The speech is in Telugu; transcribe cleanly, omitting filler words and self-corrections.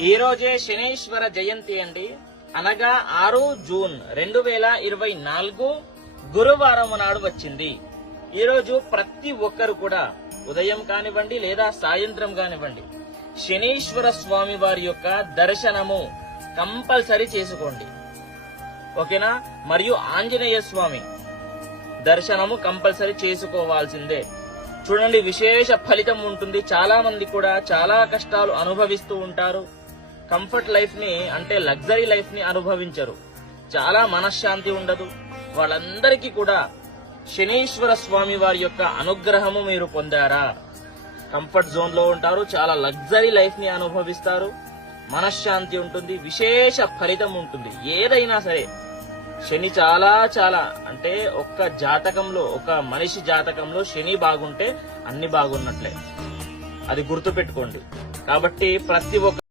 ఈ రోజే శనీశ్వర జయంతి అండి. అనగా 6 జూన్ 2024 గురువారం నాడు వచ్చింది. ఈ రోజు ప్రతి ఒక్కరు కూడా ఉదయం కానివ్వండి లేదా సాయంత్రం కానివ్వండి శనీశ్వర స్వామి వారి యొక్క దర్శనము కంపల్సరీ చేసుకోండి. ఓకేనా? మరియు ఆంజనేయ స్వామి దర్శనము కంపల్సరీ చేసుకోవాల్సిందే. చూడండి, విశేష ఫలితం ఉంటుంది. చాలా మంది కూడా చాలా కష్టాలు అనుభవిస్తూ ఉంటారు. కంఫర్ట్ లైఫ్ ని అంటే లగ్జరీ లైఫ్ ని అనుభవించరు. చాలా మనశ్శాంతి ఉండదు. వాళ్ళందరికీ కూడా శనీశ్వర స్వామి వారి యొక్క అనుగ్రహము మీరు పొందారా? కంఫర్ట్ జోన్ లో ఉంటారు, చాలా లగ్జరీ లైఫ్ ని అనుభవిస్తారు, మనశ్శాంతి ఉంటుంది, విశేష ఫలితం ఉంటుంది. ఏదైనా సరే శని చాలా అంటే ఒక్క జాతకంలో, ఒక మనిషి జాతకంలో శని బాగుంటే అన్ని బాగున్నట్లే. అది గుర్తుపెట్టుకోండి. కాబట్టి ప్రతి ఒక్క